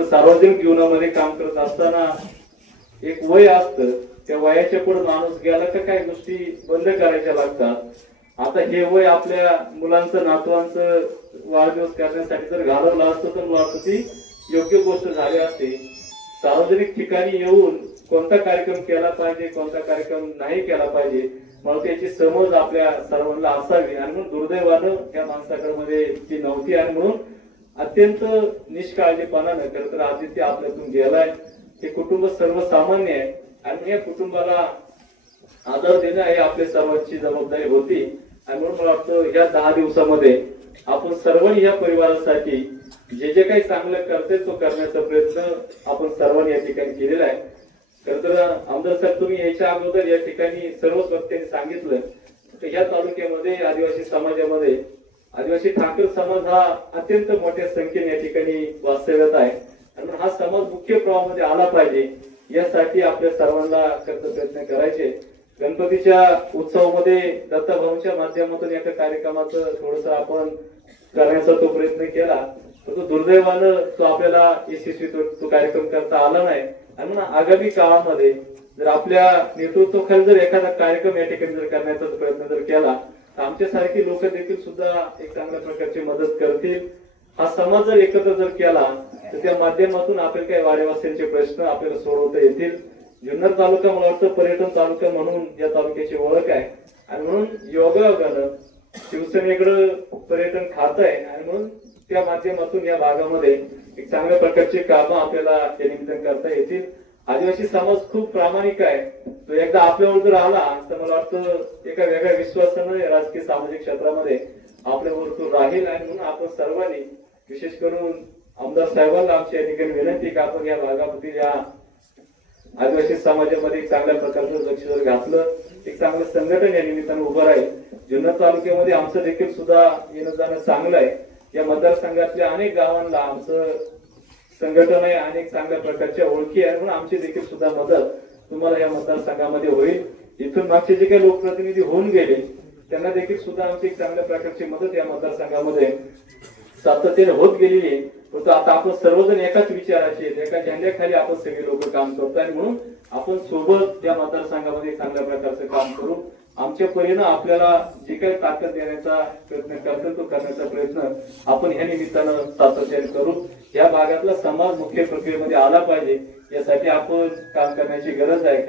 तर सार्वजनिक जीवनामध्ये काम करत असताना एक वय असतं त्या वयाच्या पुढे माणूस गेला का काही गोष्टी बंद करायच्या लागतात. आता हे वय आपल्या मुलांचं नातवांचं वाढदिवस करण्यासाठी जर घालवलं असतं तर मला वाटतं ती योग्य गोष्ट झाली असते. सार्वजनिक ठिकाणी येऊन कोणता कार्यक्रम केला पाहिजे कोणता कार्यक्रम नाही केला पाहिजे मला त्याची समज आपल्या सर्वांना असावी. आणि म्हणून दुर्दैवानं या माणसाकडे मध्ये ती नव्हती आणि म्हणून अत्यंत निष्काळजीपणानं खर तर आदित्य आपल्यातून गेलाय. हे कुटुंब सर्वसामान्य आहे आणि या कुटुंबाला आदर देणं हे आपल्या सर्वांची जबाबदारी होती. आणि म्हणून मला वाटतं या दहा दिवसामध्ये आपण सर्वांनी या परिवारासाठी जे जे काही चांगलं करते तो करण्याचा प्रयत्न आपण सर्वांनी या ठिकाणी केलेला आहे. खर तर आमदार साहेब तुम्ही याच्या अगोदर या ठिकाणी सर्वच वक्त्यांनी सांगितलं. तर या तालुक्यामध्ये आदिवासी समाजामध्ये आदिवासी ठाकर समाज हा अत्यंत मोठ्या संख्येने या ठिकाणी वास्तव्यात आहे. आणि हा समाज मुख्य प्रवाहामध्ये आला पाहिजे यासाठी आपल्या सर्वांना करता प्रयत्न करायचे. गणपतीच्या उत्सवामध्ये दत्तभाऊंच्या माध्यमातून एका कार्यक्रमाचं थोडस आपण करण्याचा तो प्रयत्न केला. तर तो दुर्दैवानं तो आपल्याला यशस्वी तो, तो कार्यक्रम करता आला नाही. आणि आगामी काळामध्ये जर आपल्या नेतृत्वाखाली जर एखादा कार्यक्रम या ठिकाणी जर करण्याचा प्रयत्न जर केला आमच्यासारखी लोक देखील सुद्धा एक चांगल्या प्रकारची मदत करतील. हा समाज जर एकत्र जर केला तर त्या माध्यमातून आपल्याला काही वाडेवासींचे प्रश्न आपल्याला सोडवता येतील. जुन्नर तालुका मला वाटतं पर्यटन तालुका म्हणून या तालुक्याची ओळख आहे. आणि म्हणून योगायोगानं शिवसेनेकडं पर्यटन खात आहे आणि म्हणून त्या माध्यमातून या भागामध्ये एक चांगल्या प्रकारची कामं आपल्याला या निमित्तानं करता येतील. आदिवासी समाज खूप प्रामाणिक आहे. तो एकदा आपल्यावर जर आला तर मला वाटतं एका वेगळ्या विश्वासानं राजकीय सामाजिक क्षेत्रामध्ये आपल्यावर तो राहील आणि म्हणून आपण सर्वांनी विशेष करून आमदार साहेबांना आमची या ठिकाणी विनंती का की आपण या भागामध्ये या आदिवासी समाजामध्ये एक चांगल्या प्रकारचं लक्ष जर घातलं एक चांगलं संघटन या निमित्तानं उभं राहील. जुन्नर तालुक्यामध्ये आमचं देखील सुद्धा येणं जाणं चांगलं आहे. या मतदारसंघातल्या अनेक गावांना आमचं संघटन आहे अनेक चांगल्या प्रकारच्या ओळखी आहे. म्हणून आमची देखील सुद्धा मदत तुम्हाला या मतदारसंघामध्ये होईल. इथून मागचे जे काही लोकप्रतिनिधी होऊन गेले त्यांना देखील सुद्धा आमची एक चांगल्या प्रकारची मदत या मतदारसंघामध्ये सातत्याने होत गेलेली आहे. परंतु आता आपण सर्वजण एकाच विचाराचे आहेत. एका झेंड्याखाली आपण सगळे लोक काम करतो आणि म्हणून आपण सोबत या मतदारसंघामध्ये चांगल्या प्रकारचं काम करू. आमच्या परीनं आपल्याला जे काही ताकद देण्याचा प्रयत्न करतो तो करण्याचा प्रयत्न आपण ह्या निमित्तानं सातत्याने करू. या भागातला समाज मुख्य प्रक्रियेमध्ये आला पाहिजे. यासाठी आपण काम करण्याची गरज आहे